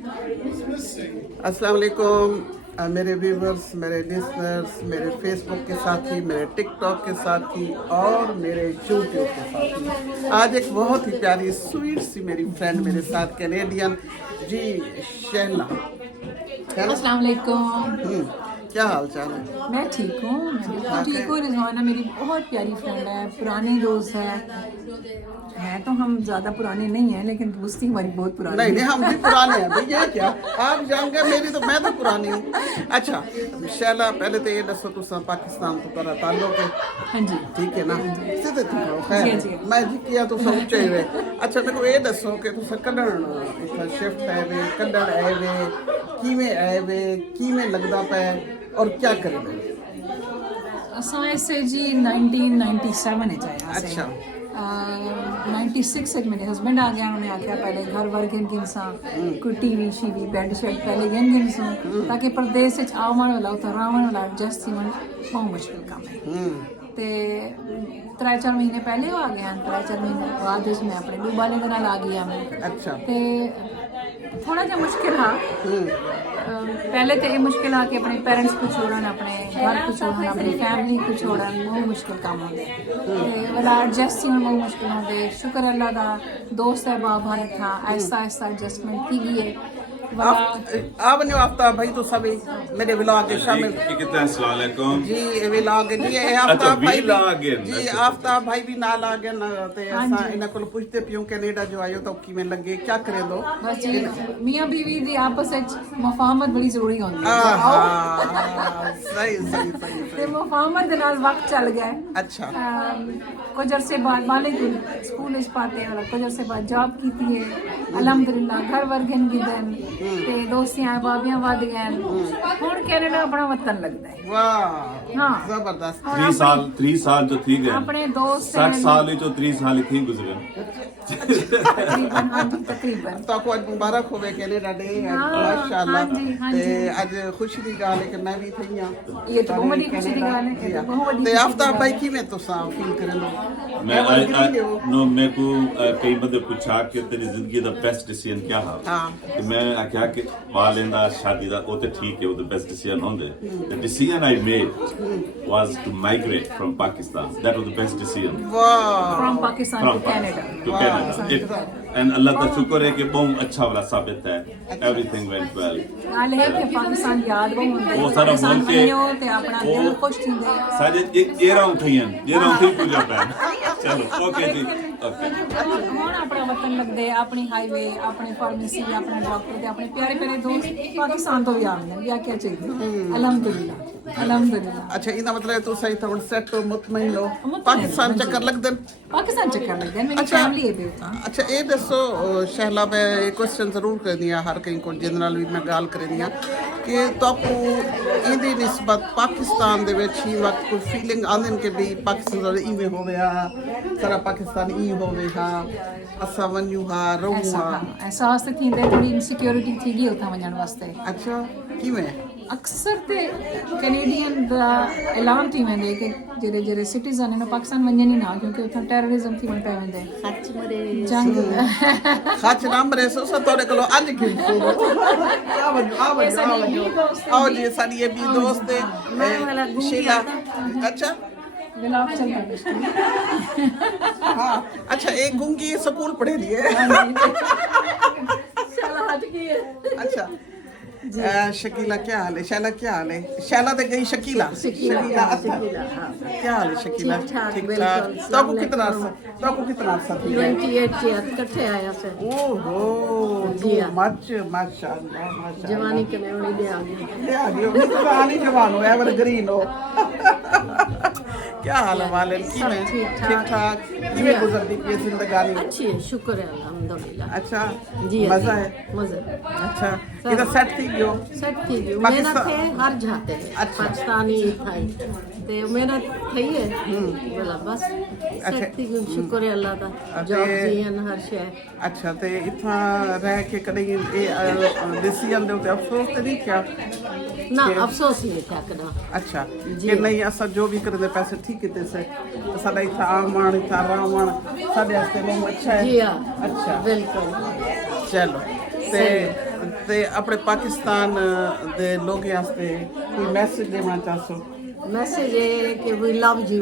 अस्सलाम वालेकुम मेरे व्यूवर्स, मेरे लिसनर्स, मेरे फेसबुक के साथी, मेरे टिकटॉक के साथी और मेरे यूट्यूब के साथी। आज एक बहुत ही प्यारी स्वीट सी मेरी फ्रेंड मेरे साथ कैनेडियन जी शहला। अस्सलाम वालेकुम। क्या हाल चाल है? मैं ठीक हूँ, मैं बिल्कुल ठीक हूँ। रिजवाना मेरी बहुत प्यारी फ्रेंड है, पुरानी दोस्त है तो हम ज़्यादा पुराने नहीं हैं, लेकिन दोस्ती हमारी बहुत पुरानी नहीं नहीं, हम भी पुराने हैं भैया। क्या आप जानते मेरी तो, मैं तो पुरानी हूँ। अच्छा शैला, पहले तो ये दसो तुसा पाकिस्तान तो तेरा ताल्लुक है? हाँ जी, ठीक है ना? सीधे तुम खैर मैं जी किया तो सब उच्चे हुए। अच्छा मेरे को ये दसो कि तुसा कदण इतना शिफ्ट है वे, कदण आए वे, किवें आए वे, किवें लगदा पे और क्या करे वे? असां ऐसे जी 1997 है आया। अच्छा 96 मेरे हस्बैंड आ गया। उन्होंने आख्या पहले घर वर गिन गिन सा कोई टीवी शीवी बेड शेड पहले गिन गिन सा, ताकि प्रदेश च आवन वाला उतर आवन वाला एडजस्ट थी बहुत मुश्किल काम है। ते 3-4 महीने पहले वो आ गया, 3-4 महीने बाद मैं अपने डूबाले के नाल आ गया मैं। अच्छा ते थोड़ा जा मुश्किल हाँ। पहले तो ये मुश्किल आ कि अपने पेरेंट्स को छोड़न, अपने घर को छोड़न, अपनी फैमिली को छोड़न, बहुत मुश्किल काम होंगे। वाला एडजस्ट ही बहुत मुश्किल होंगे। शुक्र अल्लाह का दोस्त है बाहर था, ऐसा ऐसा एडजस्टमेंट की गई है। आप बनो आफ्ताब भाई तो सभी मेरे व्लॉग के शामिल कितना अस्सलाम वालेकुम जी व्लॉग जी। ये आफ्ताब भाई जी, आफ्ताब भाई भी नाल आ गए ना, ते असा इना कोल पूछते पियो कनाडा जो आयो तो किवें लगे, क्या करे दो? बस जी मियां बीवी दी आपस में मुफाहमत बड़ी जरूरी होंदी है। सही सही सही ते मुफाहमत दे नाल वक्त चल गया। अच्छा कुछ अरसे बाद मालिक स्कूल इस पाते हैं, कुछ अरसे बाद जॉब की थी है अल्हम्दुलिल्लाह, घर वर्गन गिदन ते दोस्तियां बाबियां वध गए। हुन कनाडा अपना वतन लगदा है। वाह हाँ जबरदस्त। 3 साल तो थी गए, अपने दोस्त 60 साल ही तो 3 साल ही थी गुजरे। तकरीबन हाँ जी तकरीबन। तो आपको आज मुबारक होवे कनाडा डे माशाअल्लाह। हाँ जी, हाँ ते जी। आज खुशी दी गल है कि मैं भी थी हां। ये तो बहुत बड़ी खुशी की गल है, ये तो बहुत बड़ी ते खुशी की आफ्ताब गल भाई है। किवें तुसा फील करे लो? मैं मेरे को कई बंदे पूछा कि तेरी जिंदगी दा बेस्ट डिसीजन क्या है? हाँ। कि मैं आख्या कि वालें दा शादी दा वो तो ठीक है, वो तो बेस्ट डिसीजन होंदे। The decision I made was to migrate from Pakistan. That was the best decision. वाह From Pakistan to Canada. To Canada. And Allah का शुक्र है कि बहुत अच्छा वाला साबित है। Everything went well. गाल है कि पाकिस्तान याद बहुत होंदा है। वो सारा पाकिस्तान बोल के वञो ते अपना दिल खुश थींदे। साजे एक ये राउंड थईन पूजा पैन। चलो ओके जी ओके। हुण अपना वतन लगदे, अपनी हाईवे, अपने फार्मेसी, अपने डॉक्टर ते अपने प्यारे प्यारे दोस्त पाकिस्तान तो भी आंदे या क्या चाहिए। अल्हम्दुलिल्लाह अल्हम्दुलिल्लाह। अच्छा इना मतलब तू सही थोड़ सेट मुतमईन लो पाकिस्तान चक्कर लगदन? पाकिस्तान चक्कर लगदे, मेरी अच्छा। फैमिली है भी उतां। अच्छा ये दसो शहला, मैं एक क्वेश्चन जरूर करनी है हर कहीं को जिंद नाल भी मैं गाल करनी है कि ताकू इहदी निस्बत पाकिस्तान दे विच ही वक्त कोई फीलिंग आंदन के भी पाकिस्तान दा इवें होवे हा, सारा पाकिस्तान ई होवे हा, असा वन्यू हा रहू हा? एहसास तो थींदे, थोड़ी इनसिक्योरिटी थी गई उतां वञण वास्ते। अच्छा किवें? अक्सर ते कैनेडियन दा ऐलान थी वेंदे कि जेरे जेरे सिटीजन इन पाकिस्तान वञनि ही ना, क्योंकि उतां टेररिज्म थी वञ पे वेंदे, जंग खाच नाम रेसो सा तोरे कोलो आज की आओ जी साडी ये भी दोस्त है शीला। अच्छा विलाप चलता है। हाँ अच्छा एक गूंगी स्कूल पढ़े लिए। चला हट गई है। अच्छा शकीला क्या हाल है? शैला क्या हाल है? शैला तो गई शकीला। शकीला अच्छा क्या हाल है शकीला? ठीक ठाक। तो आपको कितना अर्सा थी? 28 इकट्ठे आया से। ओहो टू मच माशाल्लाह माशाल्लाह। जवानी के में उड़ी दे आ गई। ले आ गई हो तो आनी जवान हो एवरग्रीन हो। क्या हाल है वालेन की में? ठीक ठाक। किवें गुजरती है जिंदगानी? अच्छी है, शुक्र है अल्हम्दुलिल्लाह। अच्छा जी मजा है? मजा। अच्छा इधर सेट थी गयो? सब थी गई पाकिस्तान- मेहनत है हर जाते हैं। अच्छा। पाकिस्तानी थाई ते मेहनत थई है बोला बस अच्छा। सब थी गई, शुक्र है अल्लाह दा। जॉब जीन हर शय। अच्छा ते इतना रह के कदे ये डिसीजन दे उते अफसोस ते नहीं क्या? ना अफसोस नहीं क्या करा। अच्छा कि नहीं असा जो भी करदे पैसे ठीक किते से तो साडा इथा आमण इथा रावण साडे वास्ते बहुत अच्छा है। जी हाँ अच्छा बिल्कुल। चलो ते ਤੇ ਆਪਣੇ ਪਾਕਿਸਤਾਨ ਦੇ ਲੋਕਾਂ ਵਾਸਤੇ ਕੋਈ ਮੈਸੇਜ ਦੇਣਾ ਚਾਹੋ? मैसेज है कि वी लव यू।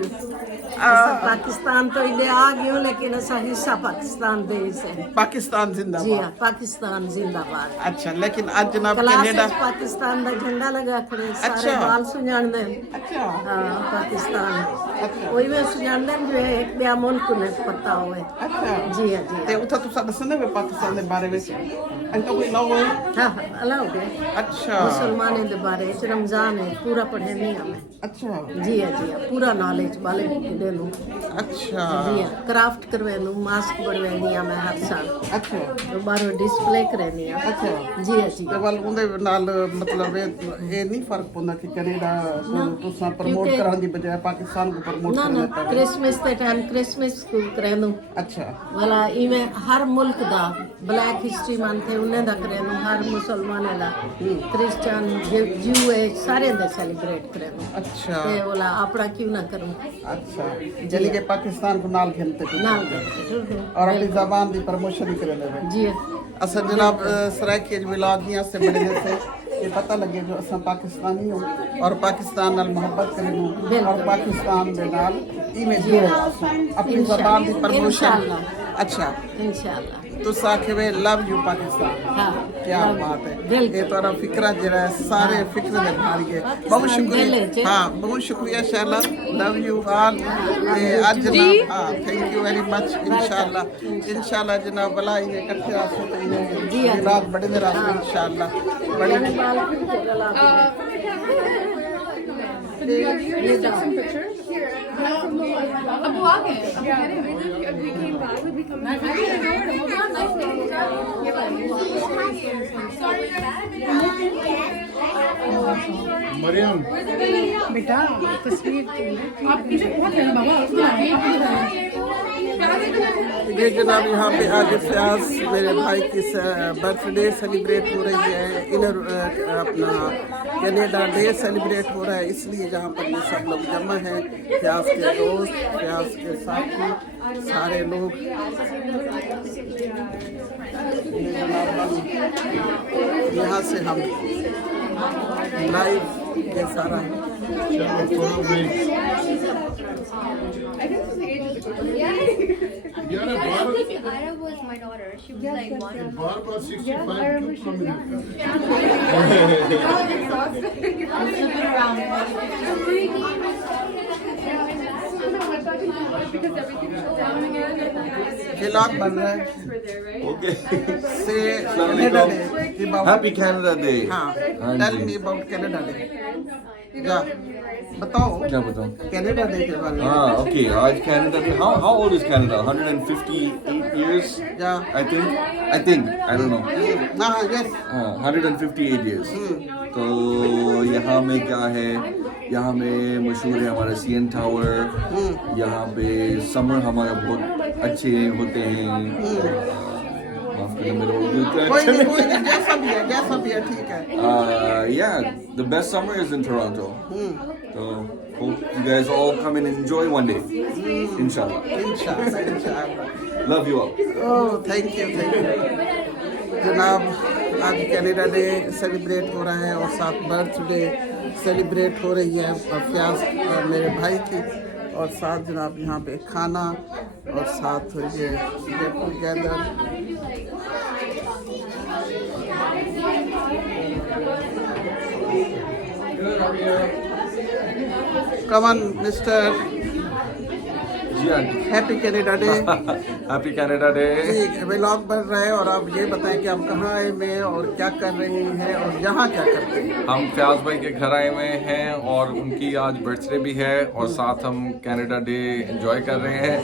पाकिस्तान तो इधर आ गए लेकिन ऐसा हिस्सा पाकिस्तान देश है। पाकिस्तान जी जिंदाबाद। हाँ, पाकिस्तान जिंदाबाद। अच्छा, लेकिन आज जनाब क्लास कनाडा। में पाकिस्तान का झंडा लगा खड़े सारे अच्छा। बाल सुजान दे। अच्छा हाँ, पाकिस्तान अच्छा कोई भी सुजान दे जो है एक बिया मुल्क ने पता हुए। अच्छा। जी हाँ जी ਤੇ ਉੱਥੇ ਤੁਸੀਂ ਦੱਸਣਾ ਵੇ ਪਾਕਿस्तान ਦੇ ਬਾਰੇ ਵਿੱਚ ਅੰਕਲ ਕੋਈ ਨਾ ਹੋਏ? हाँ अलाउ है। अच्छा मुसलमानों के बारे में रमजान है पूरा पढ़े नहीं हमें। अच्छा जी हाँ पूरा नॉलेज वाले दे लूँ। अच्छा जी हाँ क्राफ्ट करवा लूँ, मास्क बनवानी मैं हर साल। अच्छा तो बाहरों डिस्प्ले करनी है। अच्छा जी हाँ जी ਤੇ ਵੱਲ ਉਹਦੇ ਨਾਲ ਮਤਲਬ ਇਹ ਨਹੀਂ ਫਰਕ ਪੈਂਦਾ ਕਿ ਕੈਨੇਡਾ ਨੂੰ ਤੁਸੀਂ ਪ੍ਰਮੋਟ ਕਿਉਂਕਿ- ਕਰਾਂ ਦੀ ਬਜਾਏ ਪਾਕਿस्तान को प्रमोट ना करना ना पड़ेगा? क्रिसमस के टाइम क्रिसमस को करा दूँ अच्छा वाला इवें हर मुल्क दा ब्लैक हिस्ट्री मंथ है उन्हें दा करा दूँ, हर मुसलमाने दा क्रिश्चियन ज्यू है सारे दा सेलिब्रेट करा दूँ। अच्छा ते वाला अपना क्यों ना करूँ अच्छा यानी कि पाकिस्तान को नाल खेलते थे नाल करके और अपनी जबान की प्रमोशन ही करे ले जी हाँ असल जनाब सराइकी विलागियां से बड़े से ये पता लगे जो असा पाकिस्तानी हो और पाकिस्तान नाल मोहब्बत करें और पाकिस्तान दे नाल इमेज अपनी जबान की प्रमोशन। इंशाअल्लाह। अच्छा इंशाअल्लाह। तो साखे वे लव यू पाकिस्तान। हाँ क्या love you। बात है बिल्कुल। ये तो फिक्रा जरा है सारे फिक्र में भारी है बहुत पाकिस्तान दिल शुक्रिया च। हाँ बहुत शुक्रिया शाला लव यू ऑल आज जनाब हाँ थैंक यू वेरी मच इंशाल्लाह जनाब भला ये इकट्ठे आसो जी हाँ। रात बड़े देर आसो इंशाल्लाह बड़ी अब वो आ गए, अब कह रहे मरियम बेटा तस्वीर आप इसे बहुत लेना बाबा ये जनाब यहाँ पे आज फ्याज मेरे भाई की बर्थडे सेलिब्रेट हो रही है इधर अपना कनाडा डे सेलिब्रेट हो रहा है इसलिए जहाँ पर ये सब लोग जमा हैं फ्याज के दोस्त फ्याज के साथी सारे लोग ये जनाब हम यहाँ से हम लाइव ये सारा यार बार Arab was my daughter. She was like one. बार 65 क्यों कम खिलाफ बन रहा है Okay. Say Canada Day Happy Canada Day. हाँ हाँ टेल जी। मी अबाउट कनाडा डे या बताओ क्या बताऊं? कनाडा डे के बारे में Ah, okay. आज Canada Day. How old is Canada? 158 years. Yeah. I think. I don't know. हाँ यस 158 years. तो यहाँ में क्या है? यहाँ में मशहूर है हमारा CN टावर। यहाँ पे समर हमारे बहुत अच्छे होते हैं। माफ करना मेरे उर्दू इतना कोई अच्छा नहीं नहीं। जैसा भी है ठीक है Yeah, the best summer is in Toronto. So hope you guys all come and enjoy one day. Inshallah. इंशाल्लाह Love you all. Oh thank you जनाब आज कनाडा डे सेलिब्रेट हो रहा है और साथ बर्थडे सेलिब्रेट हो रही है फ्याज मेरे भाई की और साथ जनाब यहाँ पे खाना और साथ ये गेट टुगेदर कमन मिस्टर जी हाँ। Happy Canada Day Happy Canada Day. जी व्लॉग बन रहा है और आप ये बताएं कि आप कहाँ आए हुए हैं और क्या कर रहे हैं और यहाँ क्या करते हैं हम फ्याज भाई के घर आए हुए हैं और उनकी आज बर्थडे भी है और साथ हम कनाडा डे एंजॉय कर रहे हैं,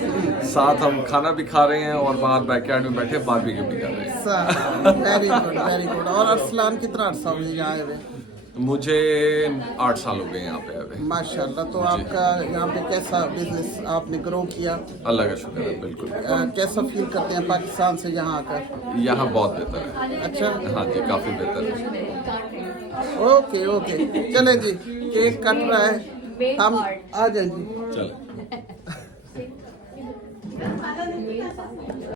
साथ हम खाना भी खा रहे हैं और बाहर बैकयार्ड में बैठे बारबेक्यू भी कर रहे हैं। वेरी गुड और अरसलान कितना अर्सा हुआ यहाँ आए हुए मुझे 8 साल हो गए यहाँ पे अभी। माशाल्लाह तो आपका यहाँ पे कैसा बिजनेस आपने ग्रो किया अल्लाह का शुक्र है। बिल्कुल कैसा फील करते हैं पाकिस्तान से यहाँ आकर यहाँ बहुत बेहतर है। अच्छा हाँ जी काफ़ी बेहतर है। ओके चले जी केक कट रहा है हम आ जाए जी चलो।